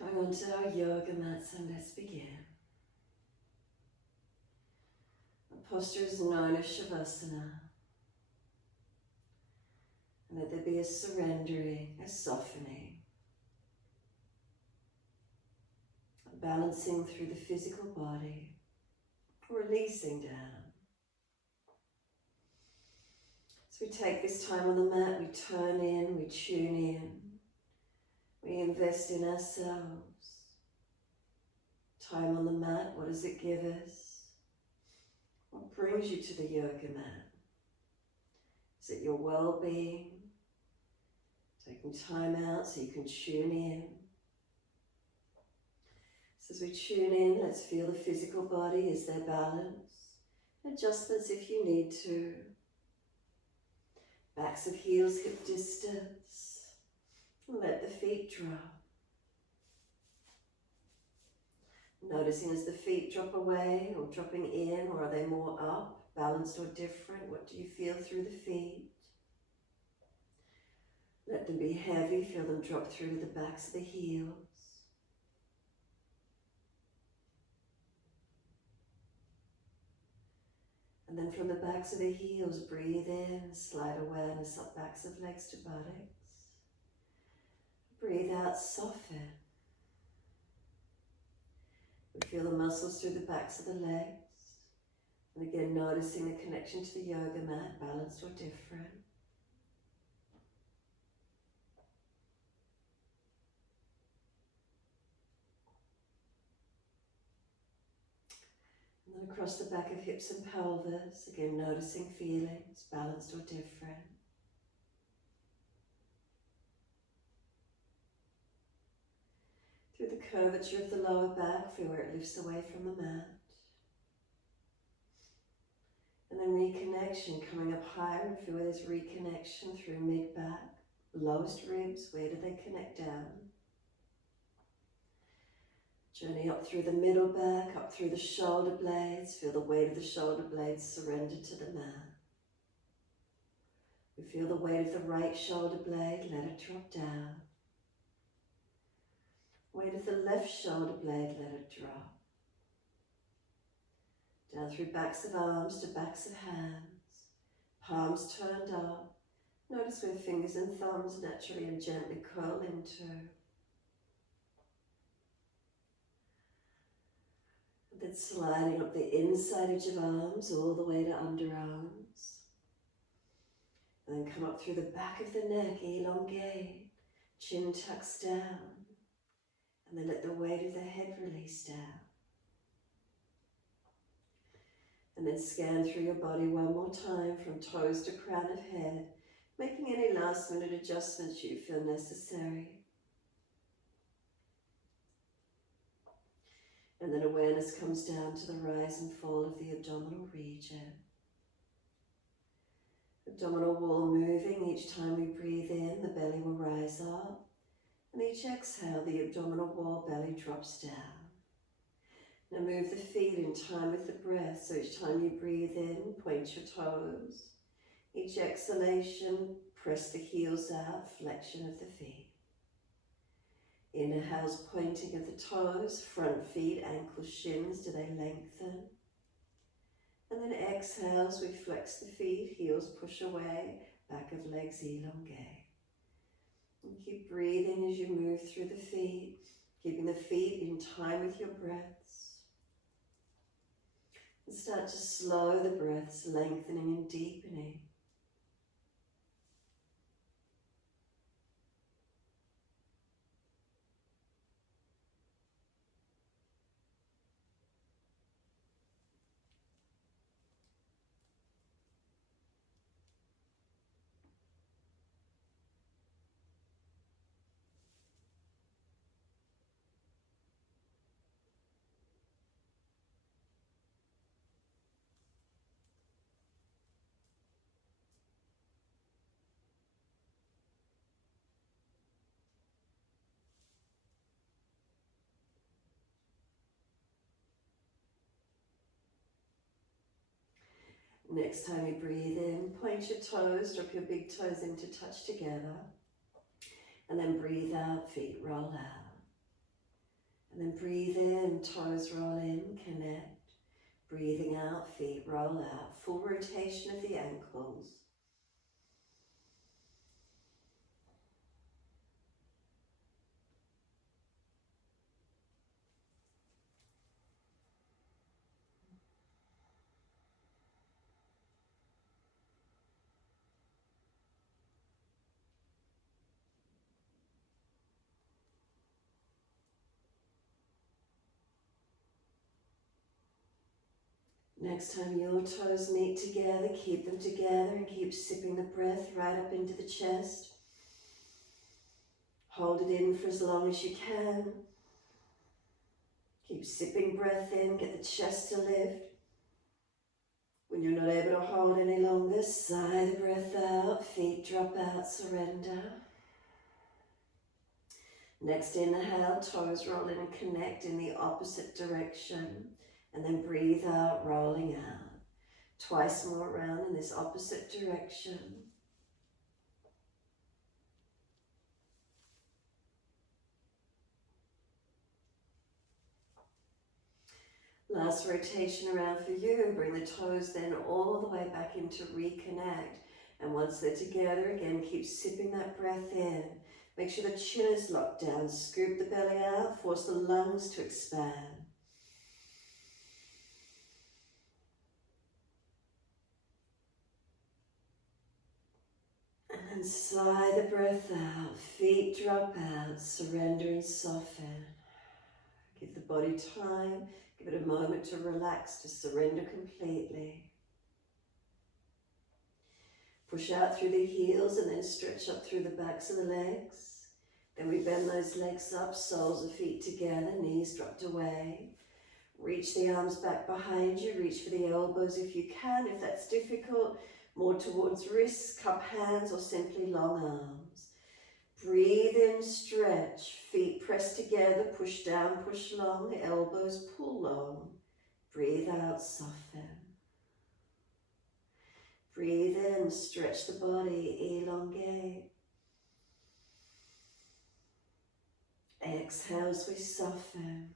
Coming onto our yoga mats, and let's begin. The posture is known as Shavasana. And let there be a surrendering, a softening, a balancing through the physical body, releasing down. So we take this time on the mat, we turn in, we tune in, we invest in ourselves. Time on the mat, what does it give us? What brings you to the yoga mat? Is it your well-being? Taking time out so you can tune in. So as we tune in, let's feel the physical body. Is there balance? Adjustments if you need to. Backs of heels hip distance. Let the feet drop. Noticing as the feet drop away or dropping in, or are they more up, balanced or different? What do you feel through the feet? Let them be heavy, feel them drop through the backs of the heels. And then from the backs of the heels, breathe in, slide awareness up backs of legs to buttocks. Breathe out, soften. We feel the muscles through the backs of the legs. And again, noticing the connection to the yoga mat, balanced or different. And then across the back of hips and pelvis, again noticing feelings, balanced or different. Through the curvature of the lower back, feel where it lifts away from the mat. And then reconnection, coming up higher, and feel where there's reconnection through mid-back, lowest ribs, where do they connect down? Journey up through the middle back, up through the shoulder blades. Feel the weight of the shoulder blades surrender to the mat. We feel the weight of the right shoulder blade, let it drop down. Weight of the left shoulder blade, let it drop. Down through backs of arms to backs of hands. Palms turned up. Notice where fingers and thumbs naturally and gently curl into. Then sliding up the inside edge of arms all the way to underarms. And then come up through the back of the neck, elongate, chin tucks down. And then let the weight of the head release down. And then scan through your body one more time from toes to crown of head, making any last minute adjustments you feel necessary. And then awareness comes down to the rise and fall of the abdominal region. Abdominal wall moving. Each time we breathe in, the belly will rise up. And each exhale, the abdominal wall belly drops down. Now move the feet in time with the breath. So each time you breathe in, point your toes. Each exhalation, press the heels out, flexion of the feet. Inhales, pointing of the toes, front feet, ankles, shins, do they lengthen? And then exhales, we flex the feet, heels push away, back of legs elongate. And keep breathing as you move through the feet, keeping the feet in time with your breaths. And start to slow the breaths, lengthening and deepening. Next time you breathe in, point your toes, drop your big toes into touch together. And then breathe out, feet roll out. And then breathe in, toes roll in, connect. Breathing out, feet roll out. Full rotation of the ankles. Next time your toes meet together, keep them together and keep sipping the breath right up into the chest. Hold it in for as long as you can. Keep sipping breath in, get the chest to lift. When you're not able to hold any longer, sigh the breath out, feet drop out, surrender. Next inhale, toes roll in and connect in the opposite direction. And then breathe out, rolling out. Twice more round in this opposite direction. Last rotation around for you. Bring the toes then all the way back in to reconnect. And once they're together, again, keep sipping that breath in. Make sure the chin is locked down. Scoop the belly out. Force the lungs to expand. And then sigh the breath out. Feet drop out. Surrender and soften. Give the body time. Give it a moment to relax, to surrender completely. Push out through the heels and then stretch up through the backs of the legs. Then we bend those legs up, soles of feet together, knees dropped away. Reach the arms back behind you, reach for the elbows if you can. If that's difficult, more towards wrists, cup hands, or simply long arms. Breathe in, stretch, feet press together, push down, push long, elbows pull long. Breathe out, soften. Breathe in, stretch the body, elongate. Exhale as we soften.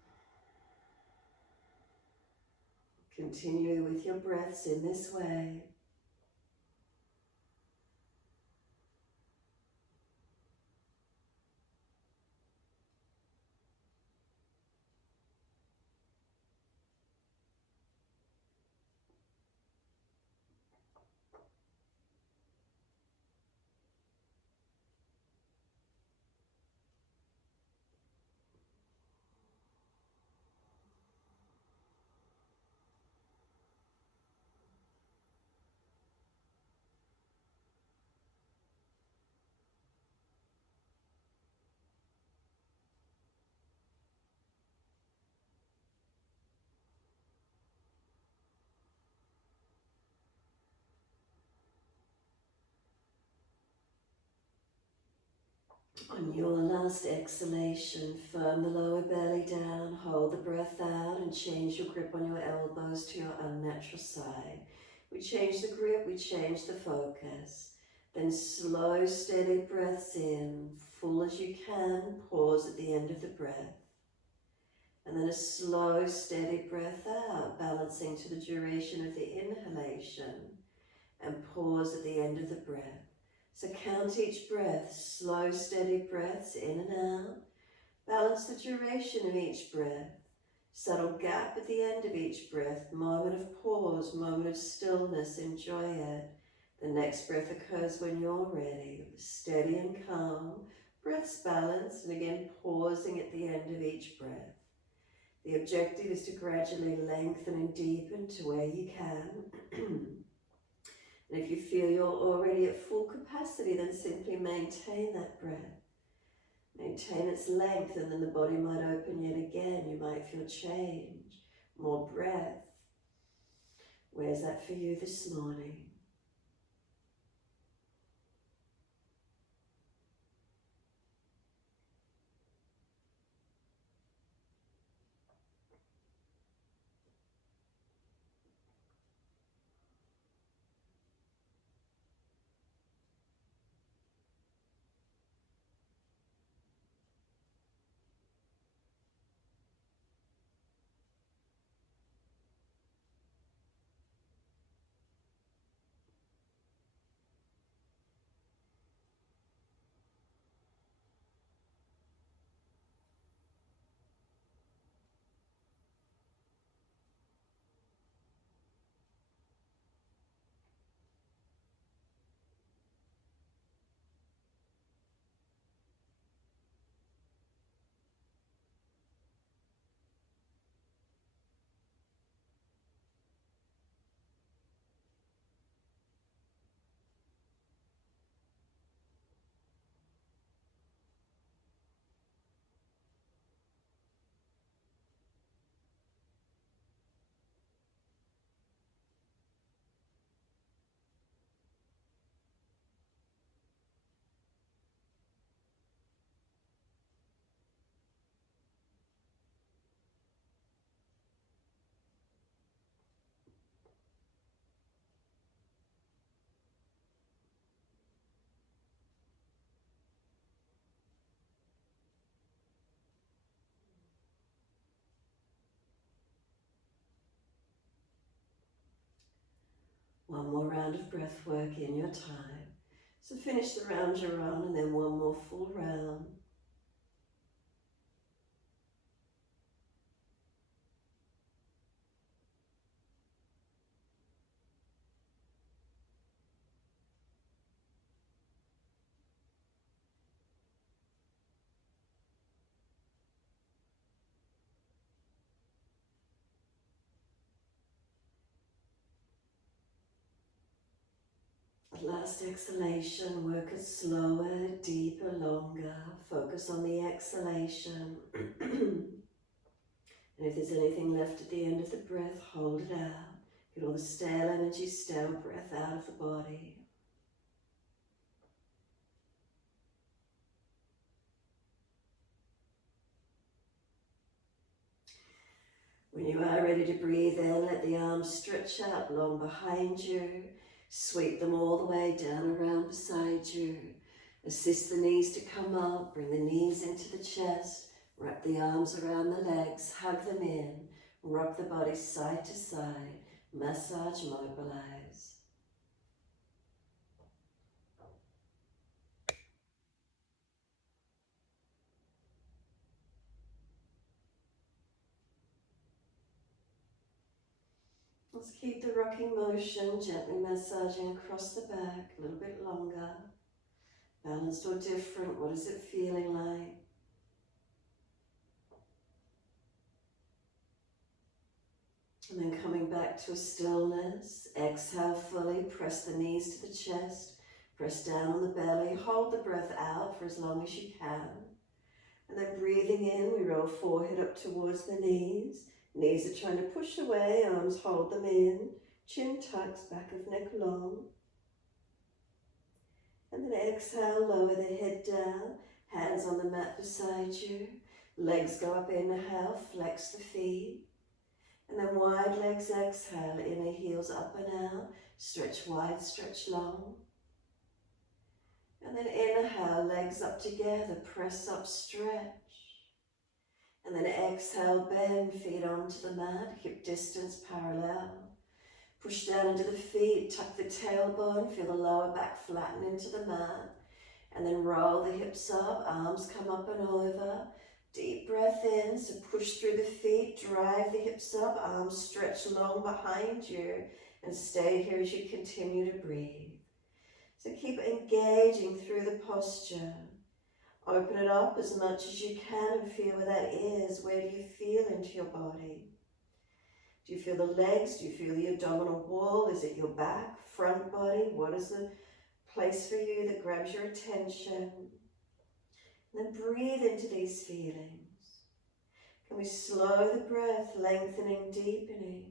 Continue with your breaths in this way. On your last exhalation, firm the lower belly down, hold the breath out and change your grip on your elbows to your unnatural side. We change the grip, we change the focus. Then slow, steady breaths in, full as you can, pause at the end of the breath. And then a slow, steady breath out, balancing to the duration of the inhalation, and pause at the end of the breath. So count each breath, slow, steady breaths in and out. Balance the duration of each breath. Subtle gap at the end of each breath, moment of pause, moment of stillness, enjoy it. The next breath occurs when you're ready, steady and calm, breaths balanced, and again pausing at the end of each breath. The objective is to gradually lengthen and deepen to where you can. And if you feel you're already at full capacity, then simply maintain that breath. Maintain its length, and then the body might open yet again. You might feel change, more breath. Where's that for you this morning? One more round of breath work in your time. So finish the round you're on and then one more full round. Last exhalation, work it slower, deeper, longer. Focus on the exhalation. And if there's anything left at the end of the breath, hold it out. Get all the stale energy, stale breath out of the body. When you are ready to breathe in, let the arms stretch out long behind you. Sweep them all the way down around beside you. Assist the knees to come up, bring the knees into the chest. Wrap the arms around the legs, hug them in. Rock the body side to side. Massage, mobilize. Let's keep the rocking motion, gently massaging across the back, a little bit longer. Balanced or different, what is it feeling like? And then coming back to a stillness, exhale fully, press the knees to the chest, press down on the belly, hold the breath out for as long as you can. And then breathing in, we roll forehead up towards the knees. Knees are trying to push away, arms hold them in, chin tucks, back of neck long. And then exhale, lower the head down, hands on the mat beside you. Legs go up, inhale, flex the feet. And then wide legs, exhale, inner heels up and out, stretch wide, stretch long. And then inhale, legs up together, press up, stretch. And then exhale, bend, feet onto the mat, hip distance parallel. Push down into the feet, tuck the tailbone, feel the lower back flatten into the mat. And then roll the hips up, arms come up and over. Deep breath in, so push through the feet, drive the hips up, arms stretch long behind you, and stay here as you continue to breathe. So keep engaging through the posture. Open it up as much as you can and feel where that is. Where do you feel into your body? Do you feel the legs? Do you feel the abdominal wall? Is it your back, front body? What is the place for you that grabs your attention? And then breathe into these feelings. Can we slow the breath, lengthening, deepening?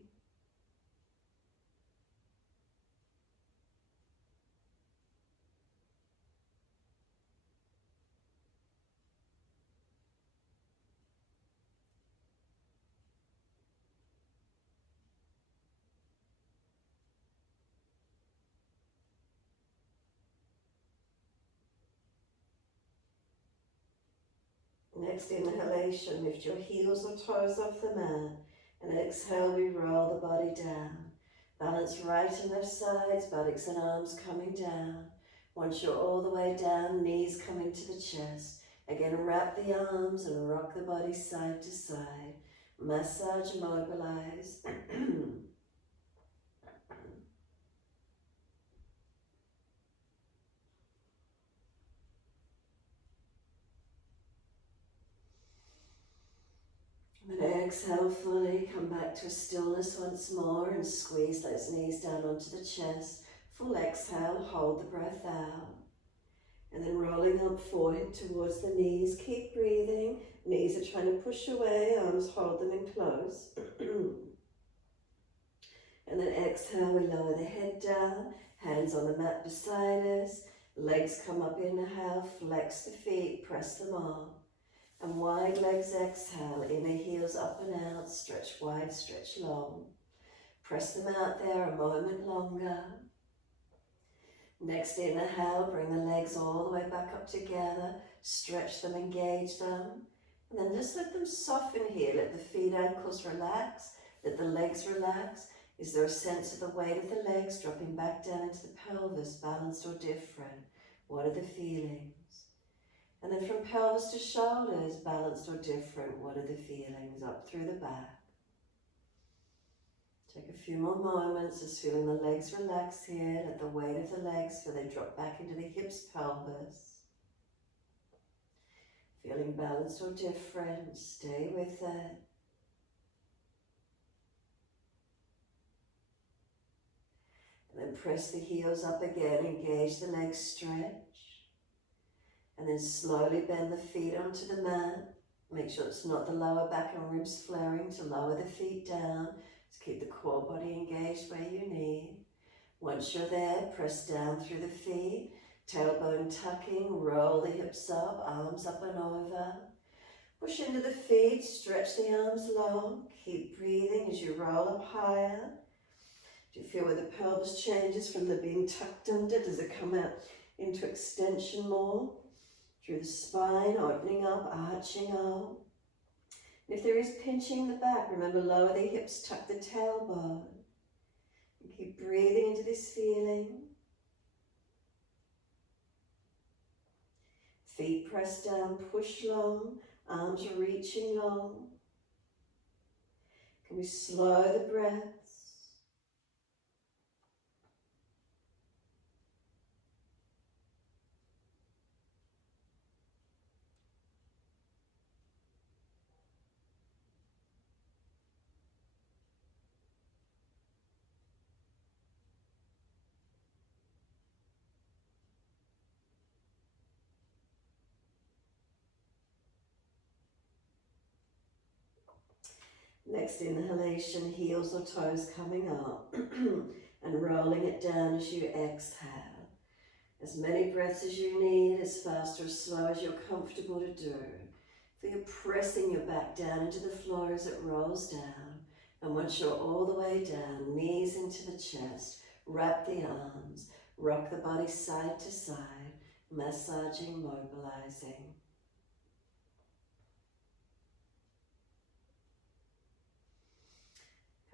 Next inhalation, lift your heels or toes off the mat. And exhale, we roll the body down. Balance right and left sides, buttocks and arms coming down. Once you're all the way down, knees coming to the chest. Again, wrap the arms and rock the body side to side. Massage, mobilize. And then exhale fully, come back to a stillness once more and squeeze those knees down onto the chest. Full exhale, hold the breath out. And then rolling up forehead towards the knees, keep breathing. Knees are trying to push away, arms hold them in close. And then exhale, we lower the head down, hands on the mat beside us. Legs come up, inhale, flex the feet, press them up. And wide legs, exhale, inner heels up and out, stretch wide, stretch long. Press them out there a moment longer. Next inhale, bring the legs all the way back up together, stretch them, engage them. And then just let them soften here, let the feet, ankles relax, let the legs relax. Is there a sense of the weight of the legs dropping back down into the pelvis, balanced or different? What are the feelings? And then from pelvis to shoulders, balanced or different, what are the feelings? Up through the back. Take a few more moments, just feeling the legs relax here. Let the weight of the legs feel they drop back into the hips, pelvis. Feeling balanced or different, stay with it. And then press the heels up again, engage the legs, stretch. And then slowly bend the feet onto the mat. Make sure it's not the lower back and ribs flaring to lower the feet down. Just keep the core body engaged where you need. Once you're there, press down through the feet. Tailbone tucking, roll the hips up, arms up and over. Push into the feet, stretch the arms long. Keep breathing as you roll up higher. Do you feel where the pelvis changes from the being tucked under? Does it come out into extension more? Through the spine, opening up, arching up. And if there is pinching in the back, remember lower the hips, tuck the tailbone. And keep breathing into this feeling. Feet press down, push long, arms are reaching long. Can we slow the breaths? Next inhalation, heels or toes coming up and rolling it down as you exhale. As many breaths as you need, as fast or as slow as you're comfortable to do. So you're pressing your back down into the floor as it rolls down. And once you're all the way down, knees into the chest, wrap the arms, rock the body side to side, massaging, mobilizing.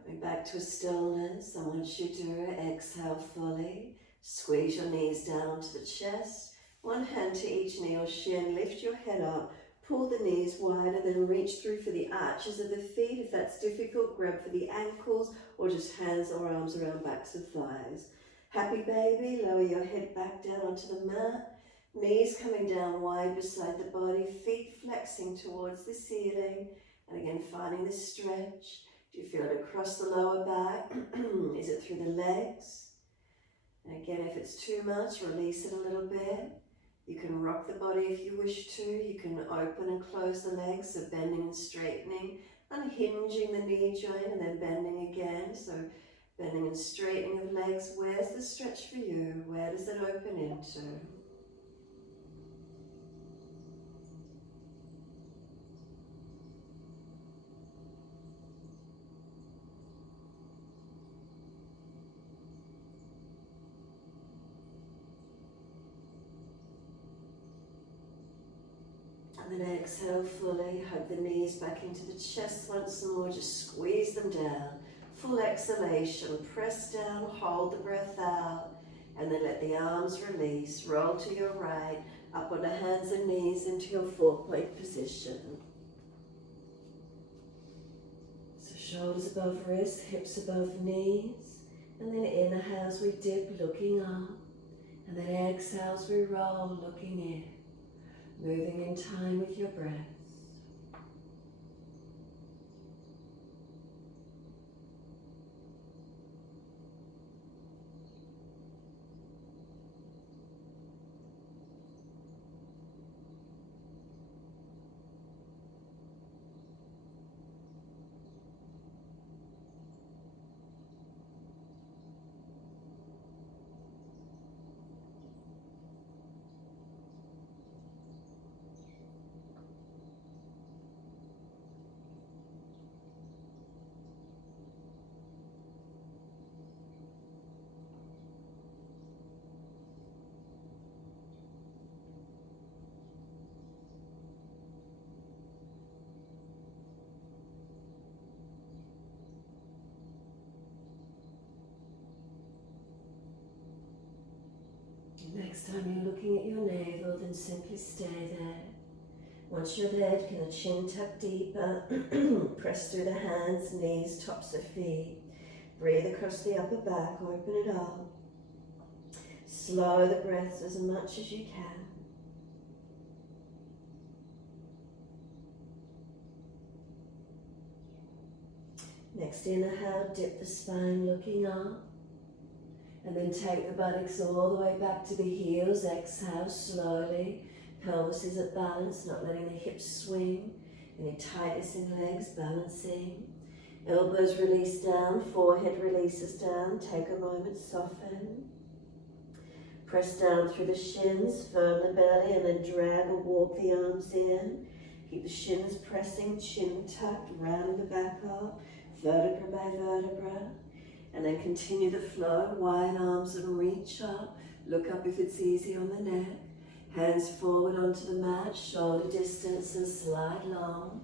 Coming back to a stillness, and once you do, exhale fully. Squeeze your knees down onto the chest. One hand to each knee or shin. Lift your head up. Pull the knees wider, then reach through for the arches of the feet. If that's difficult, grab for the ankles or just hands or arms around backs of thighs. Happy baby, lower your head back down onto the mat. Knees coming down wide beside the body. Feet flexing towards the ceiling. And again, finding the stretch. Do you feel it across the lower back? Is it through the legs? And again, if it's too much, release it a little bit. You can rock the body if you wish to. You can open and close the legs, so bending and straightening, unhinging the knee joint and then bending again. So bending and straightening of legs. Where's the stretch for you? Where does it open into? And then exhale fully, hug the knees back into the chest once more, just squeeze them down. Full exhalation, press down, hold the breath out, and then let the arms release. Roll to your right, up on the hands and knees into your 4-point position. So shoulders above wrists, hips above knees, and then inhale as we dip, looking up, and then exhale as we roll, looking in. Moving in time with your breath. Next time you're looking at your navel, then simply stay there. Once you're there, can the chin tuck deeper, press through the hands, knees, tops of feet. Breathe across the upper back, open it up. Slow the breaths as much as you can. Next inhale, dip the spine looking up. And then take the buttocks all the way back to the heels. Exhale slowly. Pelvis is at balance, not letting the hips swing. Any tightness in legs, balancing. Elbows release down, forehead releases down. Take a moment, soften. Press down through the shins, firm the belly, and then drag or walk the arms in. Keep the shins pressing, chin tucked, rounding the back up, vertebra by vertebra. And then continue the flow, wide arms and reach up. Look up if it's easy on the neck. Hands forward onto the mat, shoulder distance and slide long.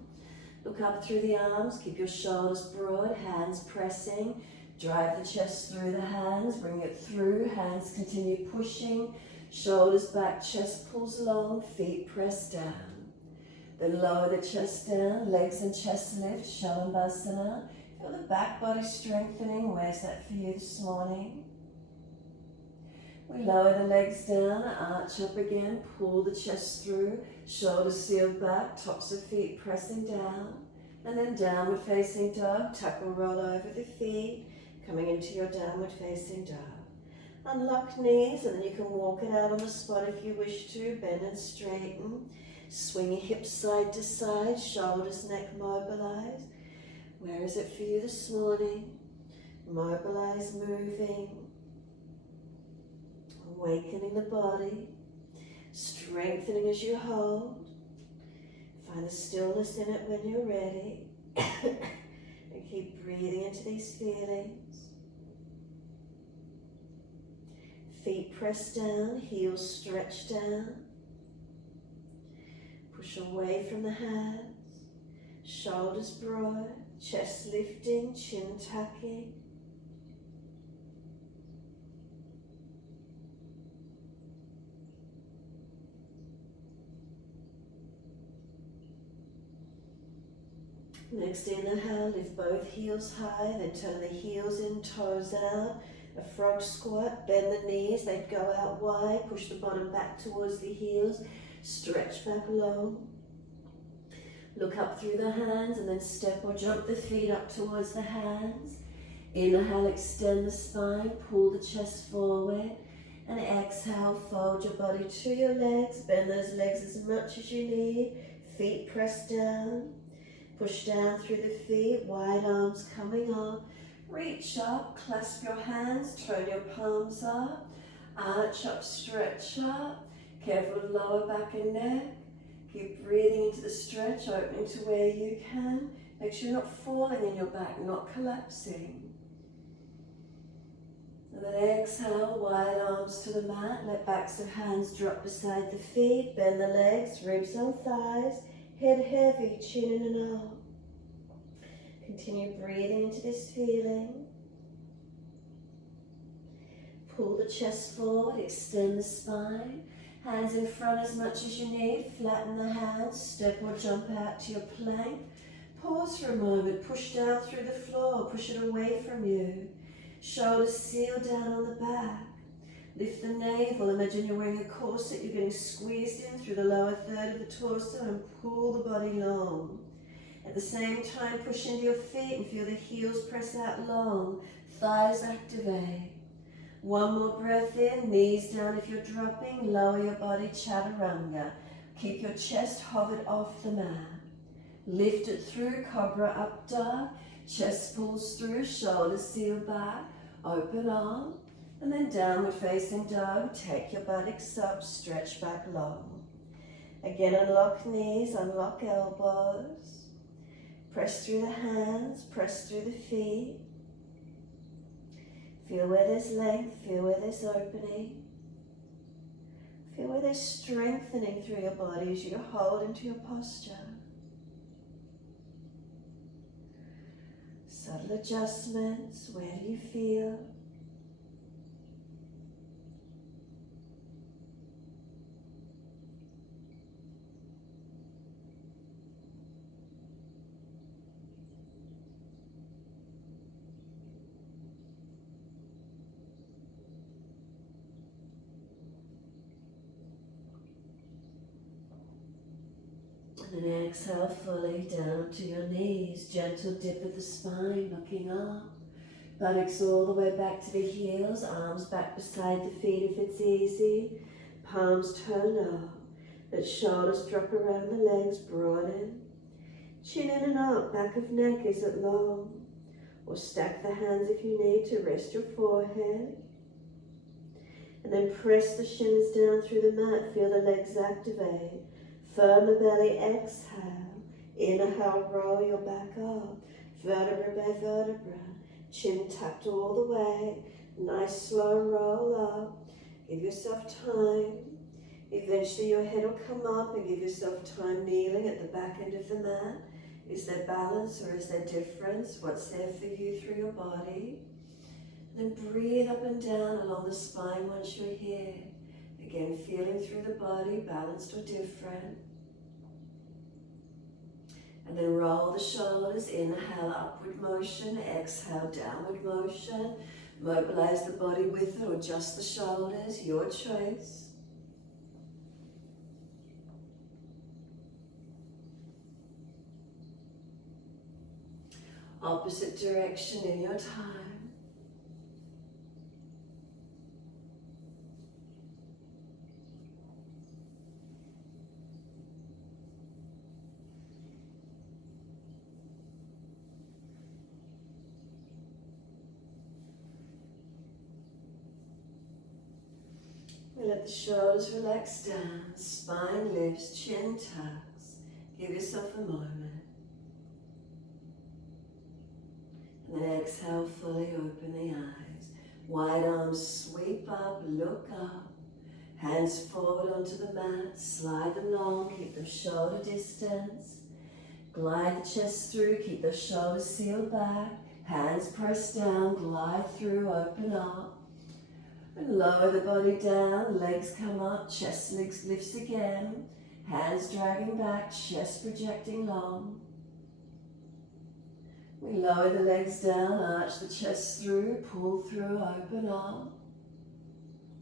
Look up through the arms, keep your shoulders broad, hands pressing. Drive the chest through the hands, bring it through, hands continue pushing. Shoulders back, chest pulls long, feet press down. Then lower the chest down, legs and chest lift, Shalabhasana. Feel the back body strengthening. Where's that for you this morning? We lower the legs down, arch up again, pull the chest through, shoulders sealed back, tops of feet pressing down, and then downward facing dog, tuck or roll over the feet, coming into your downward facing dog. Unlock knees, and then you can walk it out on the spot if you wish to, bend and straighten, swing your hips side to side, shoulders, neck mobilize. Where is it for you this morning? Mobilize, moving. Awakening the body, strengthening as you hold. Find the stillness in it when you're ready. And keep breathing into these feelings. Feet press down, heels stretch down. Push away from the hands. Shoulders broad, chest lifting, chin tucking. Next inhale, lift both heels high, then turn the heels in, toes out. A frog squat, bend the knees, they go out wide, push the bottom back towards the heels, stretch back long. Look up through the hands and then step or jump the feet up towards the hands. Inhale, extend the spine, pull the chest forward. And exhale, fold your body to your legs, bend those legs as much as you need. Feet press down. Push down through the feet, wide arms coming up. Reach up, clasp your hands, turn your palms up. Arch up, stretch up. Careful to lower back and neck. Keep breathing into the stretch, opening to where you can. Make sure you're not falling in your back, not collapsing. And then exhale, wide arms to the mat. Let backs of hands drop beside the feet. Bend the legs, ribs on thighs. Head heavy, chin in and out. Continue breathing into this feeling. Pull the chest forward, extend the spine. Hands in front as much as you need. Flatten the hands, step or jump out to your plank. Pause for a moment, push down through the floor, push it away from you. Shoulders seal down on the back. Lift the navel, imagine you're wearing a corset, you're getting squeezed in through the lower third of the torso and pull the body long. At the same time, push into your feet and feel the heels press out long, thighs activate. One more breath in, knees down if you're dropping, lower your body, chaturanga. Keep your chest hovered off the mat. Lift it through, cobra up dog, chest pulls through, shoulders seal back, open arm. And then downward facing dog, take your buttocks up, stretch back long. Again, unlock knees, unlock elbows. Press through the hands, press through the feet. Feel where there's length, feel where there's opening. Feel where there's strengthening through your body as you hold into your posture. Subtle adjustments, where do you feel? And then exhale fully down to your knees. Gentle dip of the spine, looking up. Buttocks all the way back to the heels. Arms back beside the feet if it's easy. Palms turn up. Let shoulders drop around the legs, broaden. Chin in and up, back of neck, is it long? Or stack the hands if you need to rest your forehead. And then press the shins down through the mat, feel the legs activate. Firm the belly, exhale. Inhale, roll your back up. Vertebra by vertebra. Chin tucked all the way. Nice slow roll up. Give yourself time. Eventually your head will come up, and give yourself time kneeling at the back end of the mat. Is there balance or is there difference? What's there for you through your body? Then breathe up and down along the spine once you're here. Again, feeling through the body, balanced or different. And then roll the shoulders, inhale, upward motion, exhale, downward motion. Mobilize the body with it or just the shoulders, your choice. Opposite direction in your time. We let the shoulders relax down, spine lifts, chin tucks. Give yourself a moment. And then exhale, fully open the eyes. Wide arms sweep up, look up. Hands forward onto the mat, slide them long, keep them shoulder distance. Glide the chest through, keep the shoulders sealed back. Hands press down, glide through, open up. And lower the body down, legs come up, chest lifts again. Hands dragging back, chest projecting long. We lower the legs down, arch the chest through, pull through, open up.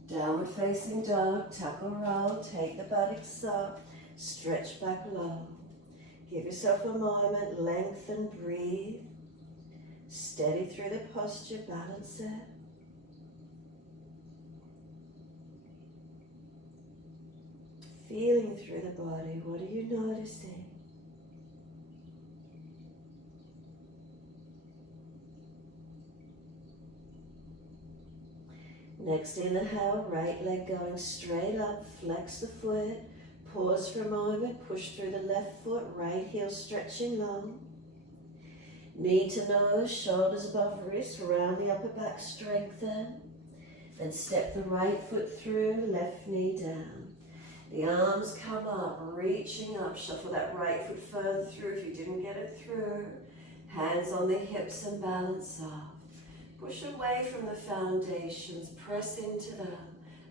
Downward facing dog, tuck or roll, take the buttocks up, stretch back low. Give yourself a moment, lengthen, breathe. Steady through the posture, balance it. Feeling through the body, what are you noticing? Next inhale, right leg going straight up, flex the foot, pause for a moment, push through the left foot, right heel stretching long. Knee to nose, shoulders above wrist, round the upper back, strengthen. Then step the right foot through, left knee down. The arms come up, reaching up, shuffle that right foot further through if you didn't get it through. Hands on the hips and balance off. Push away from the foundations, press into them.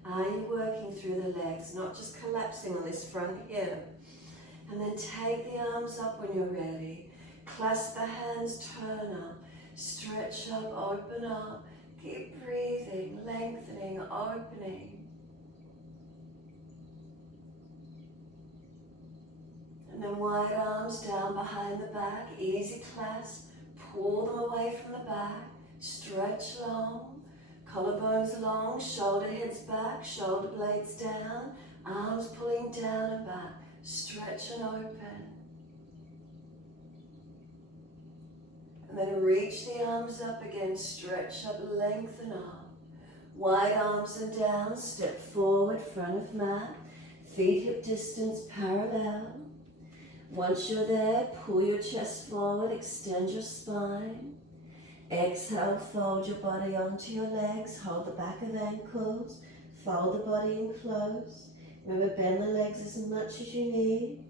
Are you working through the legs, not just collapsing on this front hip? And then take the arms up when you're ready. Clasp the hands, turn up, stretch up, open up. Keep breathing, lengthening, opening. And then wide arms down behind the back, easy clasp. Pull them away from the back. Stretch long, collarbones long, shoulder heads back, shoulder blades down, arms pulling down and back. Stretch and open. And then reach the arms up again, stretch up, lengthen up. Wide arms and down, step forward, front of mat, feet hip distance parallel. Once you're there, pull your chest forward, extend your spine. Exhale, fold your body onto your legs, hold the back of ankles, fold the body in close. Remember, bend the legs as much as you need.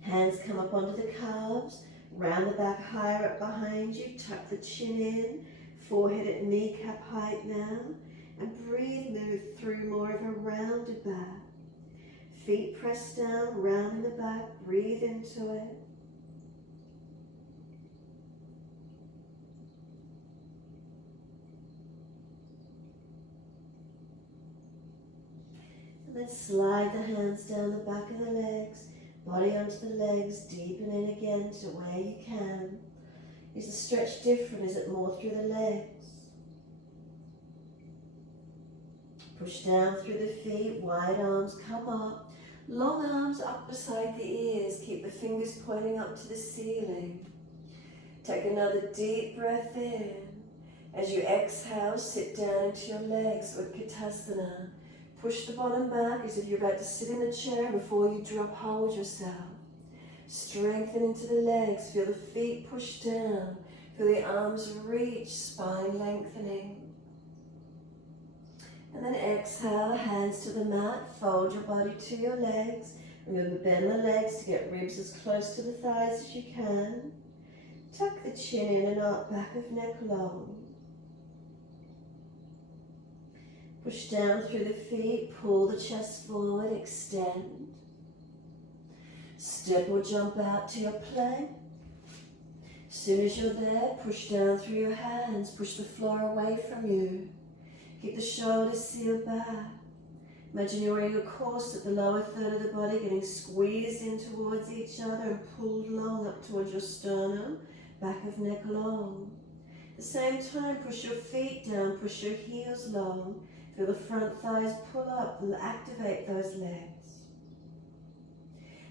Hands come up onto the calves, round the back higher up behind you, tuck the chin in, forehead at kneecap height now, and breathe, move through more of a rounded back. Feet pressed down, round in the back, breathe into it. And then slide the hands down the back of the legs. Body onto the legs, deepen in again to where you can. Is the stretch different? Is it more through the legs? Push down through the feet, wide arms come up. Long arms up beside the ears, keep the fingers pointing up to the ceiling. Take another deep breath in. As you exhale, sit down into your legs, Utkatasana. Push the bottom back as if you're about to sit in a chair. Before you drop, hold yourself. Strengthen into the legs, feel the feet push down. Feel the arms reach, spine lengthening. And then exhale, hands to the mat, fold your body to your legs. Remember, bend the legs to get ribs as close to the thighs as you can. Tuck the chin in and up, back of neck long. Push down through the feet, pull the chest forward, extend. Step or jump out to your plank. As soon as you're there, push down through your hands, push the floor away from you. Keep the shoulders sealed back. Imagine you're wearing a corset, the lower third of the body getting squeezed in towards each other and pulled long up towards your sternum, back of neck long. At the same time, push your feet down, push your heels long. Feel the front thighs pull up and activate those legs.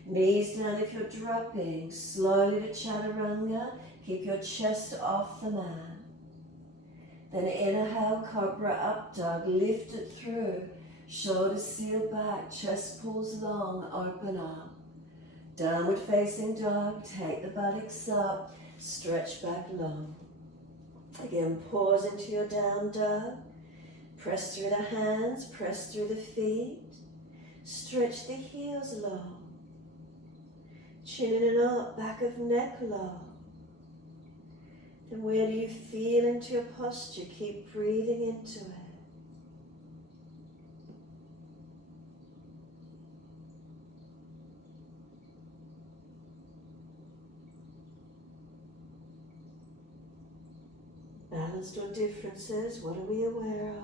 Knees down if you're dropping, slowly to Chaturanga. Keep your chest off the mat. Then inhale, Cobra Up Dog, lift it through. Shoulders seal back, chest pulls long, open up. Downward facing dog, take the buttocks up, stretch back long. Again, pause into your down dog. Press through the hands, press through the feet. Stretch the heels long. Chin in and up, back of neck long. And where do you feel into your posture? Keep breathing into it. Balanced or differences, what are we aware of?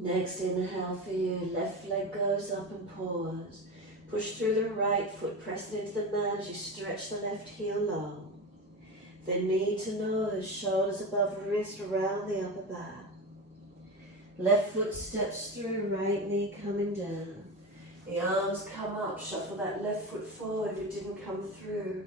Next inhale for you, left leg goes up and pause. Push through the right foot, press it into the mat as you stretch the left heel long. Then knee to nose, shoulders above wrist, around the upper back. Left foot steps through, right knee coming down. The arms come up, shuffle that left foot forward if it didn't come through.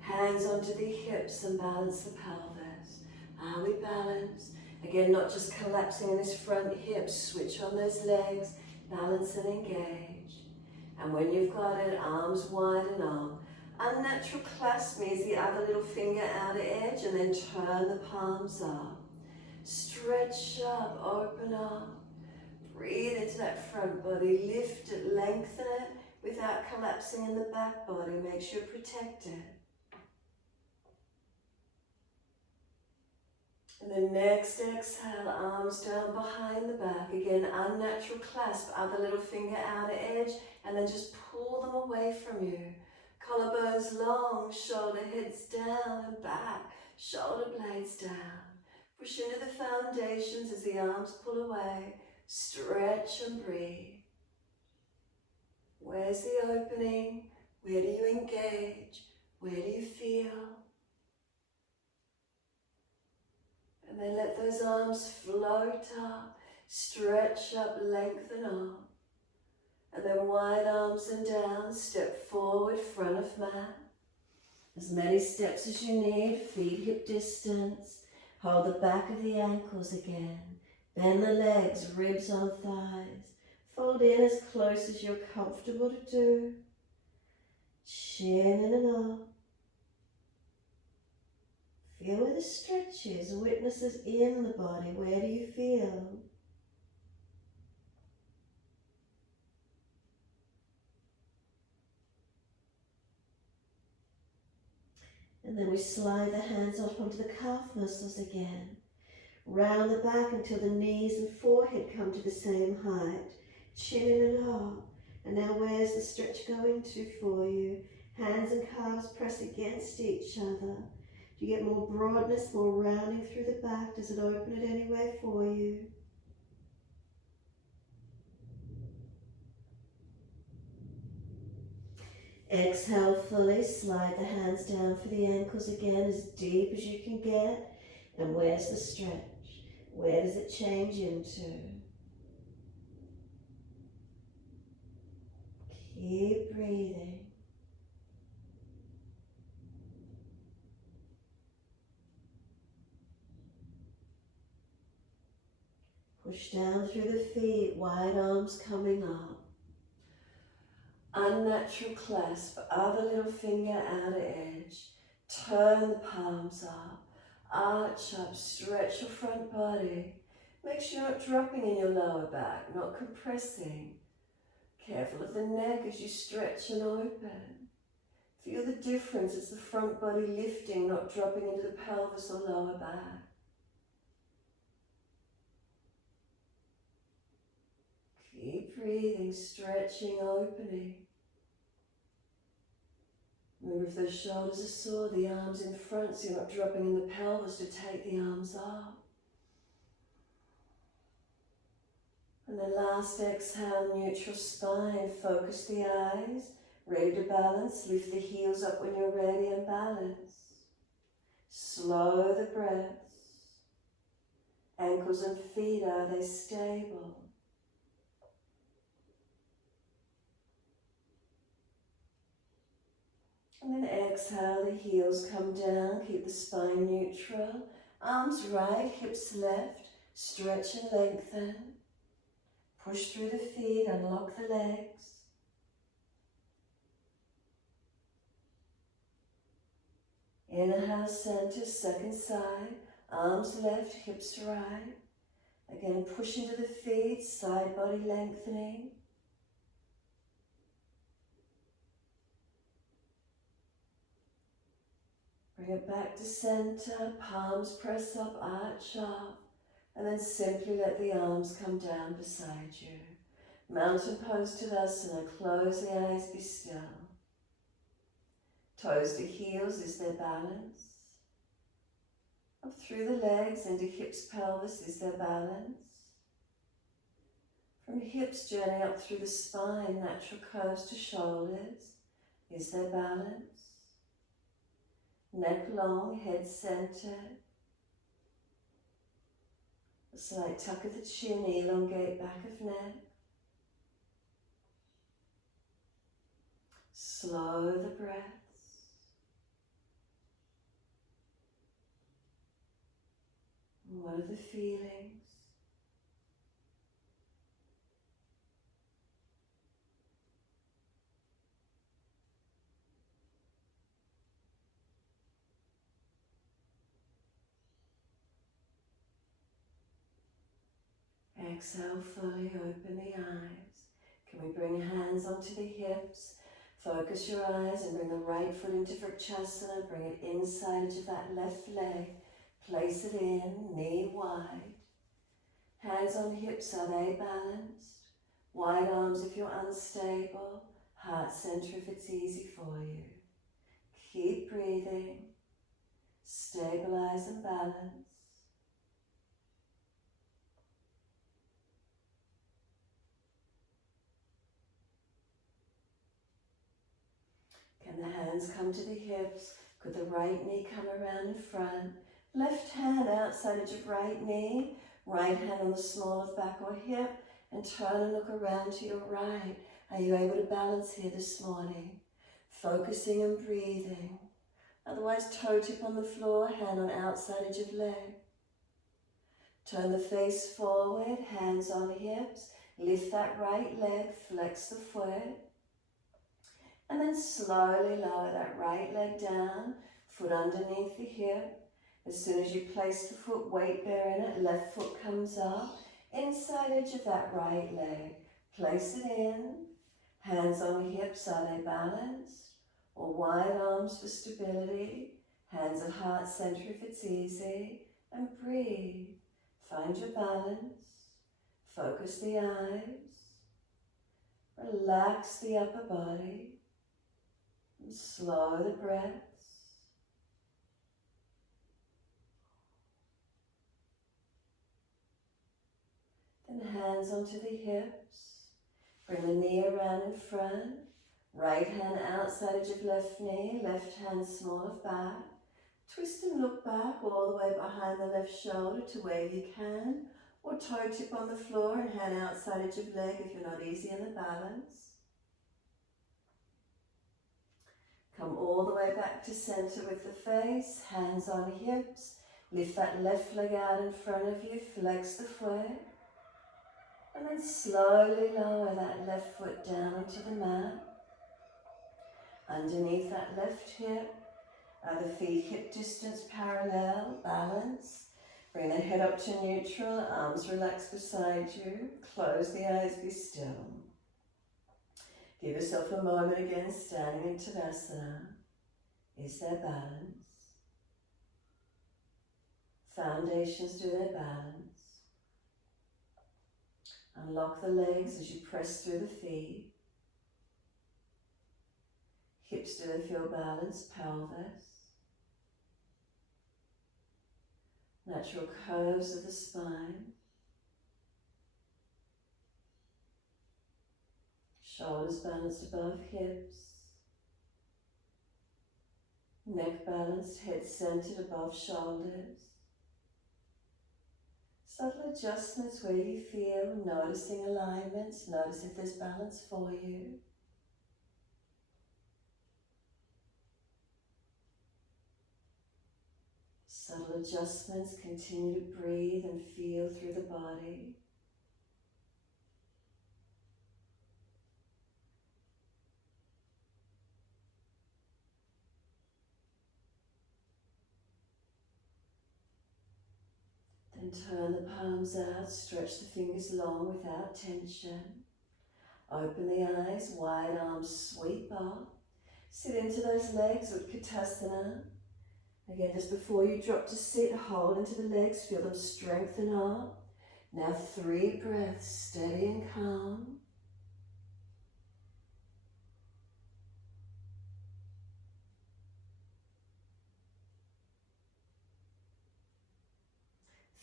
Hands onto the hips and balance the pelvis. Are we balanced? Again, not just collapsing in this front hip, switch on those legs, balance and engage. And when you've got it, arms widen up. Unnatural clasp means the other little finger outer edge and then turn the palms up. Stretch up, open up. Breathe into that front body, lift it, lengthen it without collapsing in the back body. Make sure you're protected. And then next exhale, arms down behind the back. Again, unnatural clasp, other little finger outer edge, and then just pull them away from you. Collarbones long, shoulder heads down and back, shoulder blades down. Push into the foundations as the arms pull away. Stretch and breathe. Where's the opening? Where do you engage? Where do you feel? And then let those arms float up, stretch up, lengthen up. And then wide arms and down, step forward, front of mat. As many steps as you need, feet hip distance. Hold the back of the ankles again. Bend the legs, ribs on thighs. Fold in as close as you're comfortable to do. Chin in and up. Feel where the stretch is. Witness is in the body. Where do you feel? And then we slide the hands up onto the calf muscles again. Round the back until the knees and forehead come to the same height. Chin in and up. And now where's the stretch going to for you? Hands and calves press against each other. Do you get more broadness, more rounding through the back? Does it open it anywhere for you? Exhale fully, slide the hands down for the ankles again, as deep as you can get. And where's the stretch? Where does it change into? Keep breathing. Push down through the feet, wide arms coming up. Unnatural clasp, other little finger outer edge. Turn the palms up, arch up, stretch your front body. Make sure you're not dropping in your lower back, not compressing. Careful of the neck as you stretch and open. Feel the difference as the front body lifting, not dropping into the pelvis or lower back. Keep breathing, stretching, opening. Remember, if those shoulders are sore, the arms in front, so you're not dropping in the pelvis to take the arms up. And then last exhale, neutral spine, focus the eyes, ready to balance, lift the heels up when you're ready and balance. Slow the breaths. Ankles and feet, are they stable? And then exhale, the heels come down, keep the spine neutral. Arms right, hips left, stretch and lengthen. Push through the feet, unlock the legs. Inhale, center, second side. Arms left, hips right. Again, push into the feet, side body lengthening. Bring it back to center, palms press up, arch up, and then simply let the arms come down beside you. Mountain pose Tadasana, close the eyes, be still. Toes to heels, is there balance? Up through the legs into hips, pelvis, is there balance? From hips, journey up through the spine, natural curves to shoulders, is there balance? Neck long, head centered. A slight tuck of the chin, elongate back of neck. Slow the breaths. What are the feelings? Exhale fully, open the eyes. Can we bring hands onto the hips? Focus your eyes and bring the right foot into Vrikshasana. Bring it inside of that left leg. Place it in, knee wide. Hands on hips, are they balanced? Wide arms if you're unstable. Heart center if it's easy for you. Keep breathing. Stabilize and balance. Can the hands come to the hips? Could the right knee come around in front? Left hand outside edge of right knee. Right hand on the small of back or hip. And turn and look around to your right. Are you able to balance here this morning? Focusing and breathing. Otherwise, toe tip on the floor, hand on outside edge of leg. Turn the face forward, hands on hips. Lift that right leg, flex the foot. And then slowly lower that right leg down, foot underneath the hip. As soon as you place the foot, weight bear in it, left foot comes up. Inside edge of that right leg, place it in. Hands on hips, are they balanced? Or wide arms for stability. Hands at heart center if it's easy, and breathe. Find your balance. Focus the eyes. Relax the upper body. And slow the breaths. Then hands onto the hips. Bring the knee around in front. Right hand outside edge of left knee, left hand small of back. Twist and look back all the way behind the left shoulder to where you can, or toe tip on the floor and hand outside edge of leg if you're not easy in the balance. Come all the way back to center with the face, hands on hips. Lift that left leg out in front of you, flex the foot. And then slowly lower that left foot down onto the mat. Underneath that left hip, the feet hip distance parallel, balance. Bring the head up to neutral, arms relax beside you. Close the eyes, be still. Give yourself a moment again, standing in Tadasana. Is there balance? Foundations do their balance. Unlock the legs as you press through the feet. Hips, do they feel balanced? Pelvis. Natural curves of the spine. Shoulders balanced above hips. Neck balanced, head centered above shoulders. Subtle adjustments where you feel, noticing alignments, notice if there's balance for you. Subtle adjustments, continue to breathe and feel through the body. Then turn the palms out, stretch the fingers long without tension. Open the eyes, wide arms sweep up. Sit into those legs, Utkatasana. Again, just before you drop to sit, hold into the legs, feel them strengthen up. Now 3 breaths, steady and calm.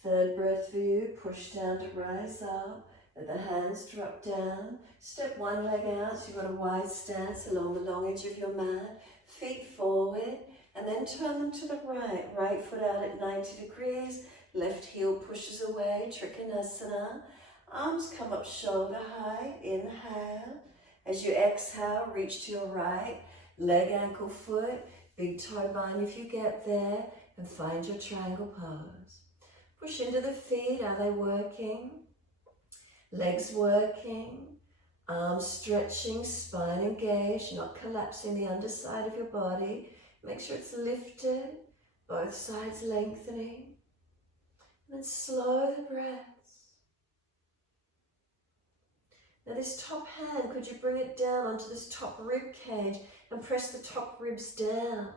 Third breath for you, push down to rise up. Let the hands drop down. Step one leg out, so you've got a wide stance along the long edge of your mat. Feet forward. And then turn them to the right. Right foot out at 90 degrees. Left heel pushes away. Trikonasana. Arms come up shoulder height. Inhale. As you exhale, reach to your right. Leg, ankle, foot. Big toe bind if you get there. And find your triangle pose. Push into the feet. Are they working? Legs working. Arms stretching. Spine engaged. Not collapsing the underside of your body. Make sure it's lifted, both sides lengthening. And then slow the breaths. Now this top hand, could you bring it down onto this top rib cage and press the top ribs down?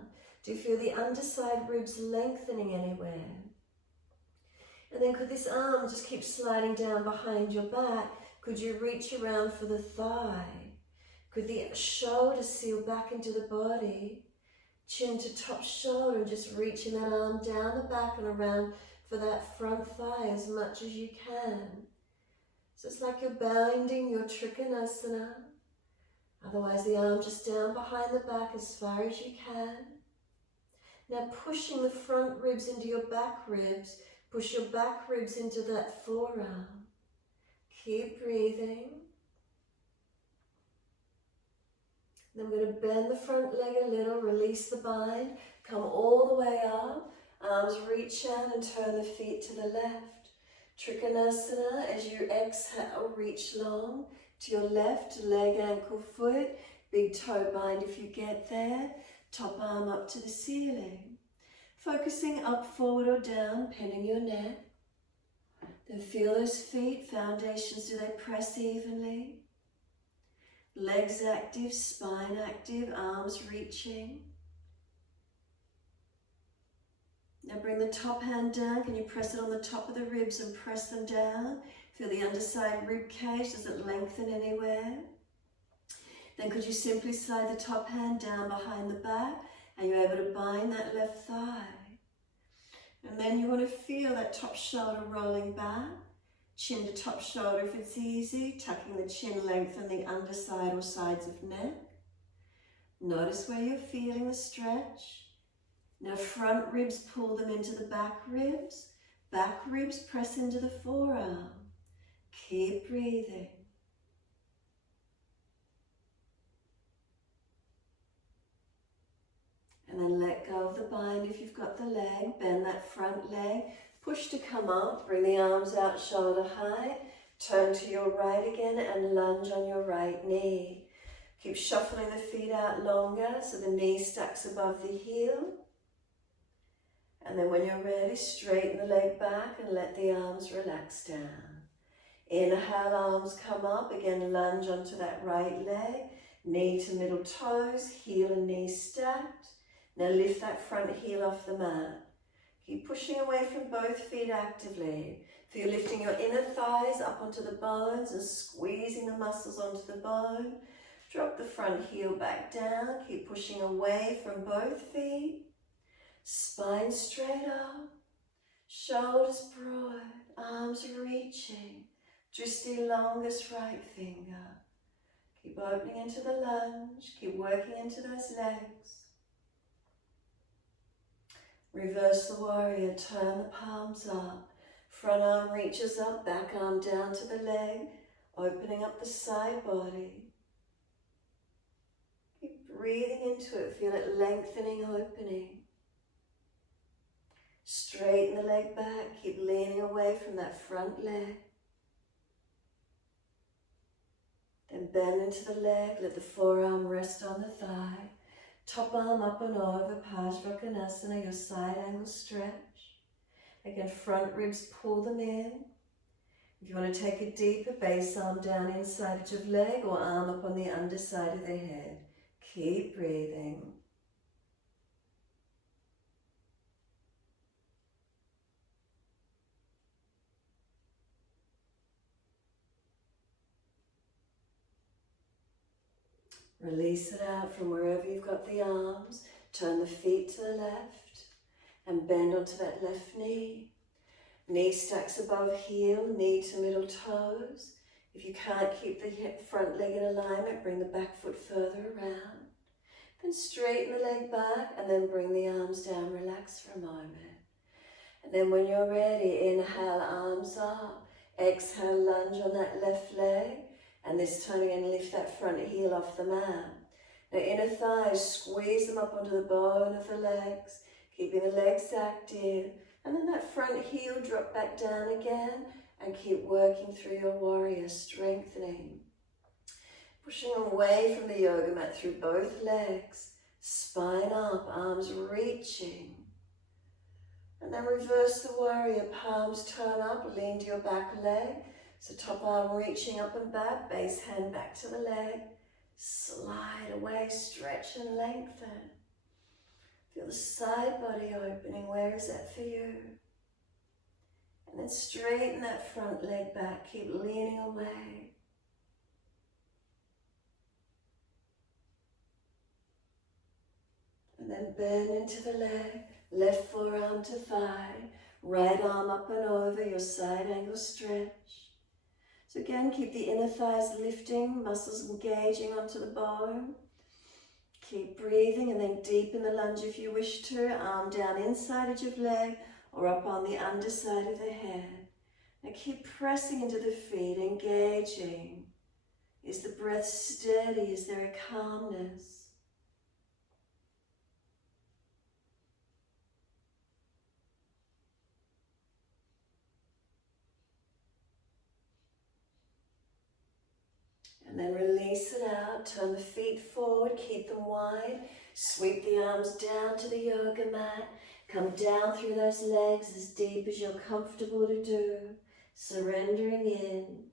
Do you feel the underside ribs lengthening anywhere? And then could this arm just keep sliding down behind your back? Could you reach around for the thigh? Could the shoulder seal back into the body? Chin to top shoulder, just reaching that arm down the back and around for that front thigh as much as you can. So it's like you're binding your Trikonasana. Otherwise the arm just down behind the back as far as you can. Now pushing the front ribs into your back ribs. Push your back ribs into that forearm. Keep breathing. Then we're going to bend the front leg a little, release the bind, come all the way up, arms reach out and turn the feet to the left. Trikonasana, as you exhale, reach long to your left, leg, ankle, foot, big toe bind if you get there, top arm up to the ceiling. Focusing up, forward or down, pinning your neck. Then feel those feet, foundations, do they press evenly? Legs active, spine active, arms reaching. Now bring the top hand down. Can you press it on the top of the ribs and press them down? Feel the underside rib cage. Does it lengthen anywhere? Then could you simply slide the top hand down behind the back and you're able to bind that left thigh. And then you want to feel that top shoulder rolling back. Chin to top shoulder if it's easy. Tucking the chin, lengthen the underside or sides of neck. Notice where you're feeling the stretch. Now front ribs, pull them into the back ribs. Back ribs, press into the forearm. Keep breathing. And then let go of the bind if you've got the leg. Bend that front leg. Push to come up. Bring the arms out shoulder high. Turn to your right again and lunge on your right knee. Keep shuffling the feet out longer so the knee stacks above the heel. And then when you're ready, straighten the leg back and let the arms relax down. Inhale, arms come up. Again, lunge onto that right leg. Knee to middle toes, heel and knee stacked. Now lift that front heel off the mat. Keep pushing away from both feet actively. Feel lifting your inner thighs up onto the bones and squeezing the muscles onto the bone. Drop the front heel back down. Keep pushing away from both feet. Spine straight up. Shoulders broad. Arms reaching. Twisty longest right finger. Keep opening into the lunge. Keep working into those legs. Reverse the warrior. Turn the palms up. Front arm reaches up. Back arm down to the leg. Opening up the side body. Keep breathing into it. Feel it lengthening, opening. Straighten the leg back. Keep leaning away from that front leg. Then bend into the leg. Let the forearm rest on the thigh. Top arm up and over. Parsvakonasana, your side angle stretch. Again, front ribs, pull them in. If you want to take a deeper, base arm down inside edge of leg or arm up on the underside of the head. Keep breathing. Release it out from wherever you've got the arms. Turn the feet to the left and bend onto that left knee. Knee stacks above heel, knee to middle toes. If you can't keep the front leg in alignment, bring the back foot further around. Then straighten the leg back and then bring the arms down. Relax for a moment. And then when you're ready, inhale, arms up. Exhale, lunge on that left leg. And this time again, lift that front heel off the mat. Now inner thighs, squeeze them up onto the bone of the legs, keeping the legs active. And then that front heel, drop back down again and keep working through your warrior, strengthening. Pushing away from the yoga mat through both legs, spine up, arms reaching. And then reverse the warrior, palms turn up, lean to your back leg. So top arm reaching up and back, base hand back to the leg. Slide away, stretch and lengthen. Feel the side body opening. Where is that for you? And then straighten that front leg back. Keep leaning away. And then bend into the leg. Left forearm to thigh. Right arm up and over, your side angle stretch. So again, keep the inner thighs lifting, muscles engaging onto the bone. Keep breathing and then deepen the lunge if you wish to. Arm down inside edge of leg or up on the underside of the head. Now keep pressing into the feet, engaging. Is the breath steady? Is there a calmness? And then release it out, turn the feet forward, keep them wide, sweep the arms down to the yoga mat, come down through those legs as deep as you're comfortable to do, surrendering in.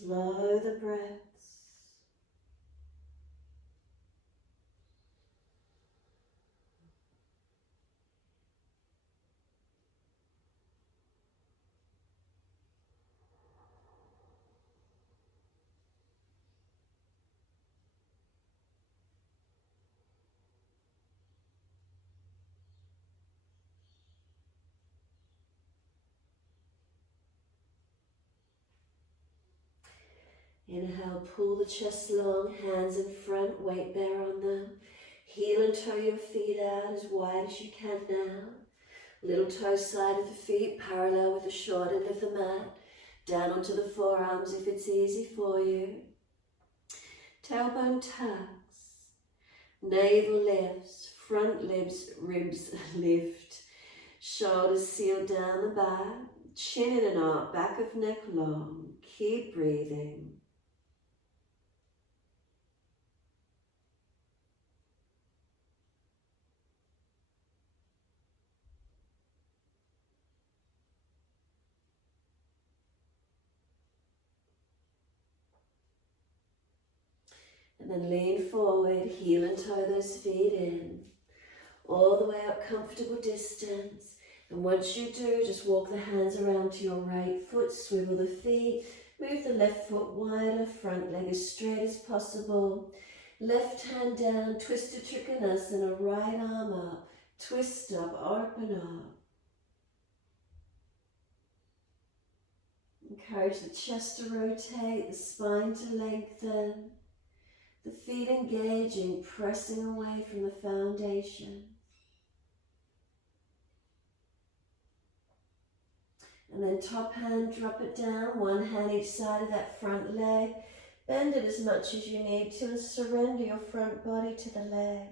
Slow the breaths. Inhale, pull the chest long, hands in front, weight bear on them. Heel and toe your feet out as wide as you can now. Little toe side of the feet parallel with the short end of the mat. Down onto the forearms if it's easy for you. Tailbone tucks. Navel lifts. Front ribs lift. Shoulders seal down the back. Chin in and up, back of neck long. Keep breathing. And then lean forward, heel and toe those feet in. All the way up, comfortable distance. And once you do, just walk the hands around to your right foot, swivel the feet, move the left foot wider, front leg as straight as possible. Left hand down, twisted Trikonasana, right arm up, twist up, open up. Encourage the chest to rotate, the spine to lengthen. The feet engaging, pressing away from the foundation. And then top hand, drop it down, one hand each side of that front leg. Bend it as much as you need to and surrender your front body to the leg.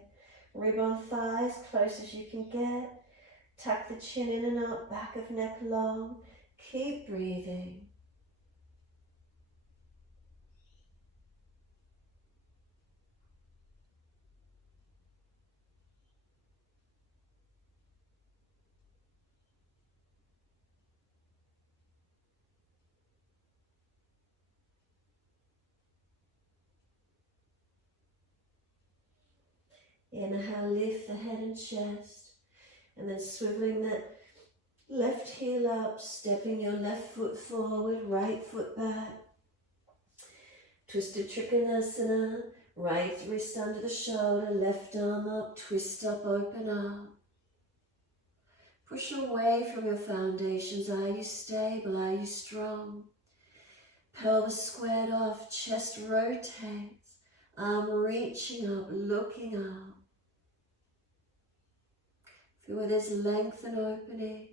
Rib on thighs, close as you can get. Tuck the chin in and up, back of neck long. Keep breathing. Inhale, lift the head and chest, and then swiveling that left heel up, stepping your left foot forward, right foot back. Twisted Trikonasana, right wrist under the shoulder, left arm up, twist up, open up. Push away from your foundations. Are you stable? Are you strong? Pelvis squared off, chest rotates, arm reaching up, looking up. Feel where there's length and opening.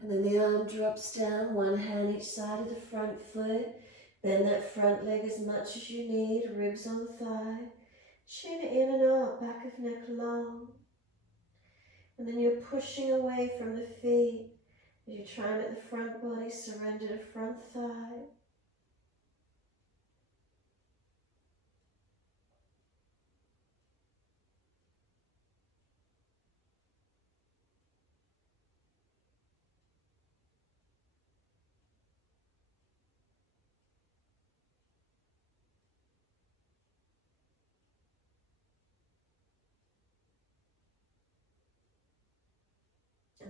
And then the arm drops down, one hand each side of the front foot. Bend that front leg as much as you need, ribs on thigh. Chin in and up, back of neck long. And then you're pushing away from the feet. As you try and let the front body surrender to front thigh.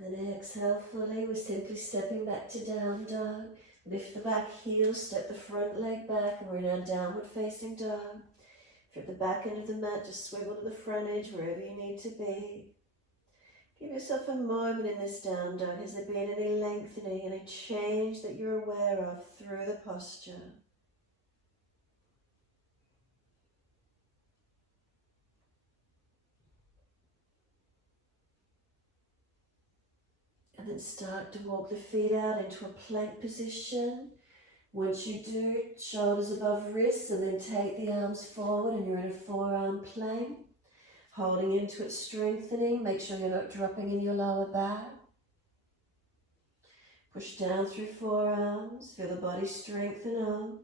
And then exhale fully. We're simply stepping back to down dog. Lift the back heel, step the front leg back, and we're in our downward facing dog. If you're at the back end of the mat, just swivel to the front edge wherever you need to be. Give yourself a moment in this down dog. Has there been any lengthening, any change that you're aware of through the posture? And then start to walk the feet out into a plank position. Once you do, shoulders above wrists, and then take the arms forward and you're in a forearm plank. Holding into it, strengthening. Make sure you're not dropping in your lower back. Push down through forearms. Feel the body strengthen up.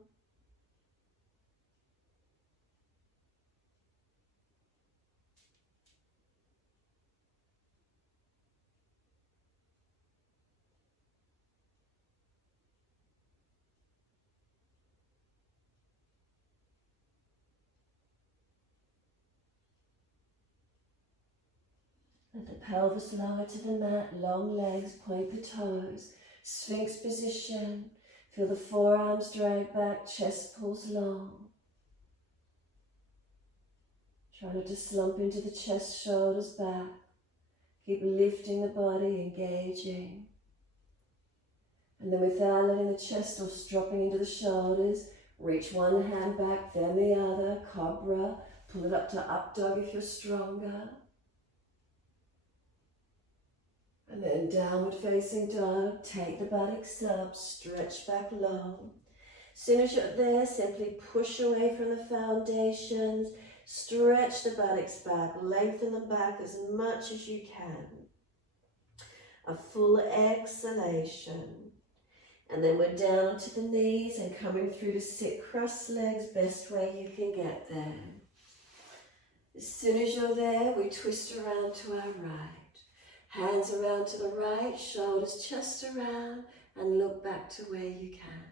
Let the pelvis lower to the mat, long legs, point the toes, Sphinx position. Feel the forearms drag back, chest pulls long. Try not to slump into the chest, shoulders back. Keep lifting the body, engaging. And then without letting the chest off, dropping into the shoulders, reach one hand back, then the other, cobra. Pull it up to up dog if you're stronger. And then downward facing dog, take the buttocks up, stretch back long. As soon as you're there, simply push away from the foundations, stretch the buttocks back, lengthen the back as much as you can. A full exhalation. And then we're down to the knees and coming through to sit cross legs, best way you can get there. As soon as you're there, we twist around to our right. Hands around to the right, shoulders, chest around, and look back to where you can.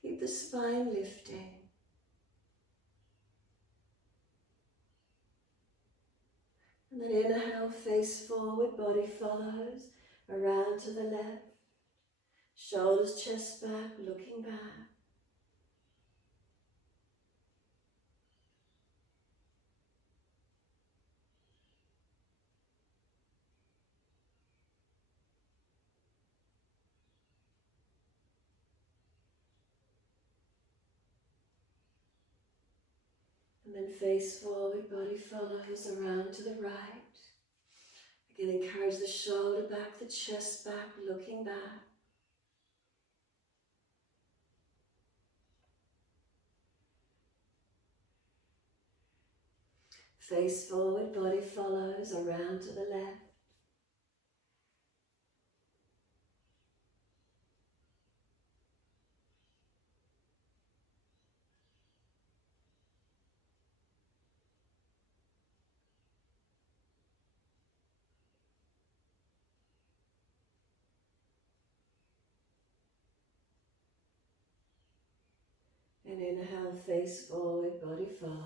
Keep the spine lifting. And then inhale, face forward, body follows, around to the left. Shoulders, chest back, looking back. And then face forward, body follows, around to the right. Again, encourage the shoulder back, the chest back, looking back. Face forward, body follows, around to the left. And inhale, face forward, body follows.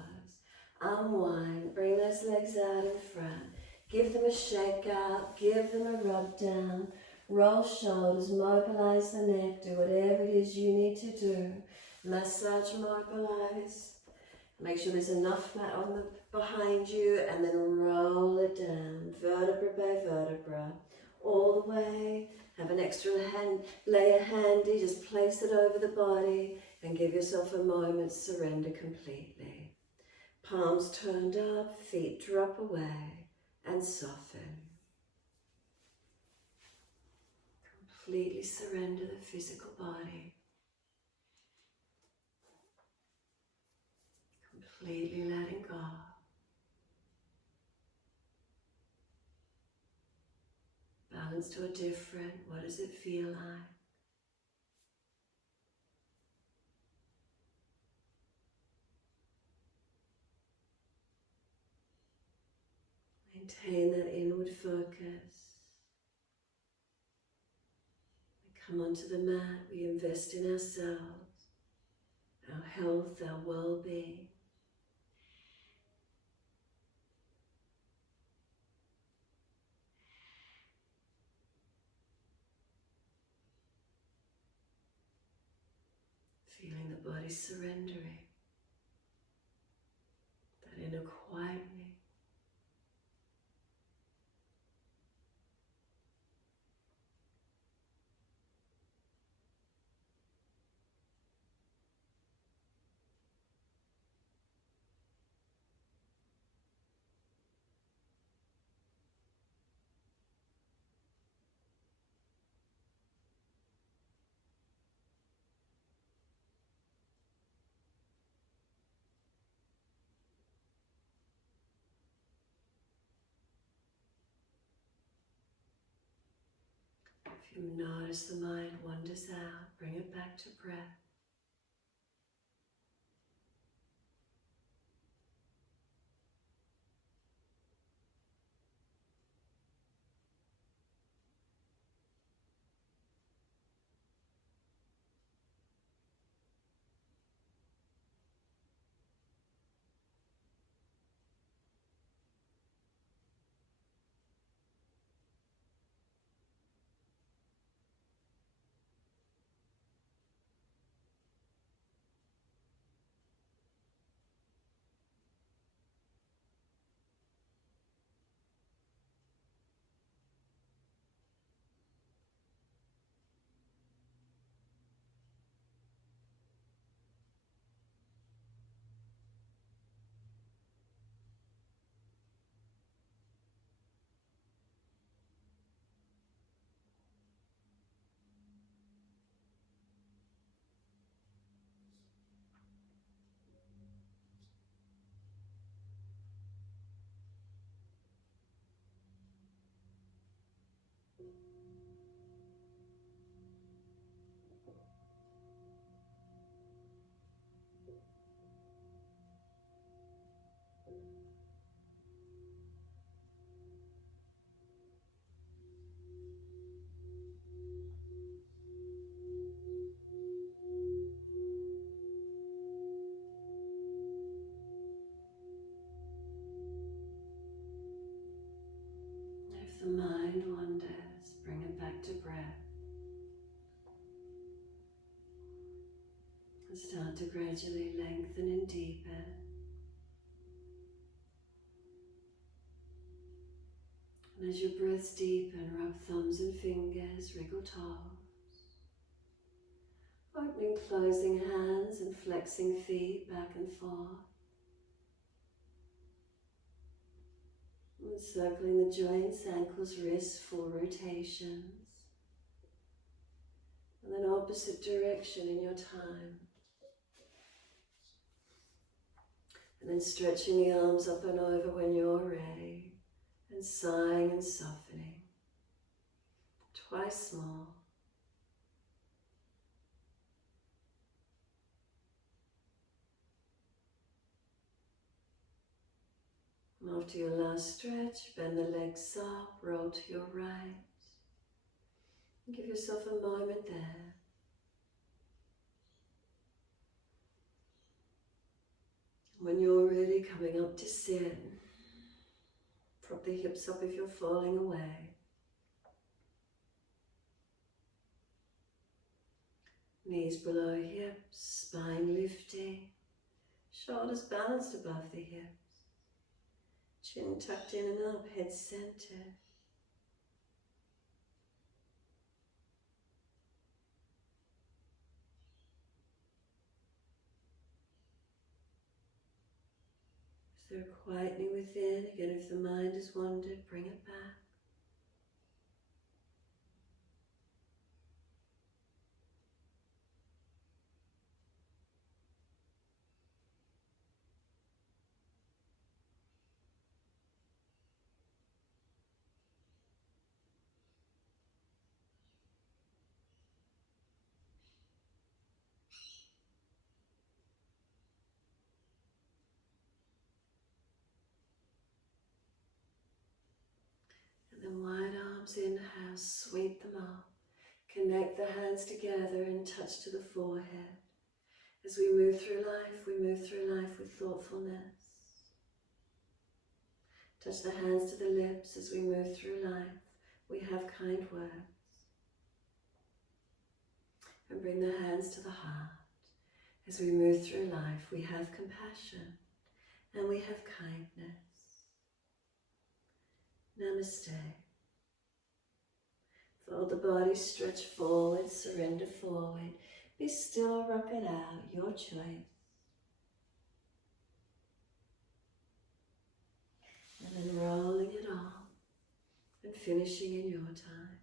Unwind, bring those legs out in front. Give them a shake out, give them a rub down. Roll shoulders, mobilize the neck, do whatever it is you need to do. Massage, mobilize. Make sure there's enough mat on the behind you, and then roll it down, vertebra by vertebra, all the way. Have an extra layer handy, just place it over the body and give yourself a moment, surrender completely. Palms turned up, feet drop away and soften. Completely surrender the physical body. Completely letting go. Balance to a different, what does it feel like? Maintain that inward focus. We come onto the mat, we invest in ourselves, our health, our well-being. Feeling the body surrendering, that inner quietening. If you notice the mind wanders out, bring it back to breath. if the mind wanders, bring it back to breath. And start to gradually lengthen and deepen. And as your breaths deepen, rub thumbs and fingers, wriggle toes. Opening, closing hands and flexing feet back and forth. And circling the joints, ankles, wrists, full rotations. And then opposite direction in your time. And then stretching the arms up and over when you're ready. And sighing and softening. Twice more. And after your last stretch, bend the legs up, roll to your right. And give yourself a moment there. When you're ready, coming up to sit. Prop the hips up if you're falling away. Knees below hips, spine lifting. Shoulders balanced above the hips. Chin tucked in and up, head centered. So quietening within, again if the mind has wandered, bring it back. And then wide arms, inhale, sweep them up. Connect the hands together and touch to the forehead. As we move through life with thoughtfulness. Touch the hands to the lips as we move through life. We have kind words. And bring the hands to the heart. As we move through life, we have compassion and we have kindness. Namaste. Fold the body, stretch forward, surrender forward. Be still or rock it out, your choice. And then rolling it off and finishing in your time.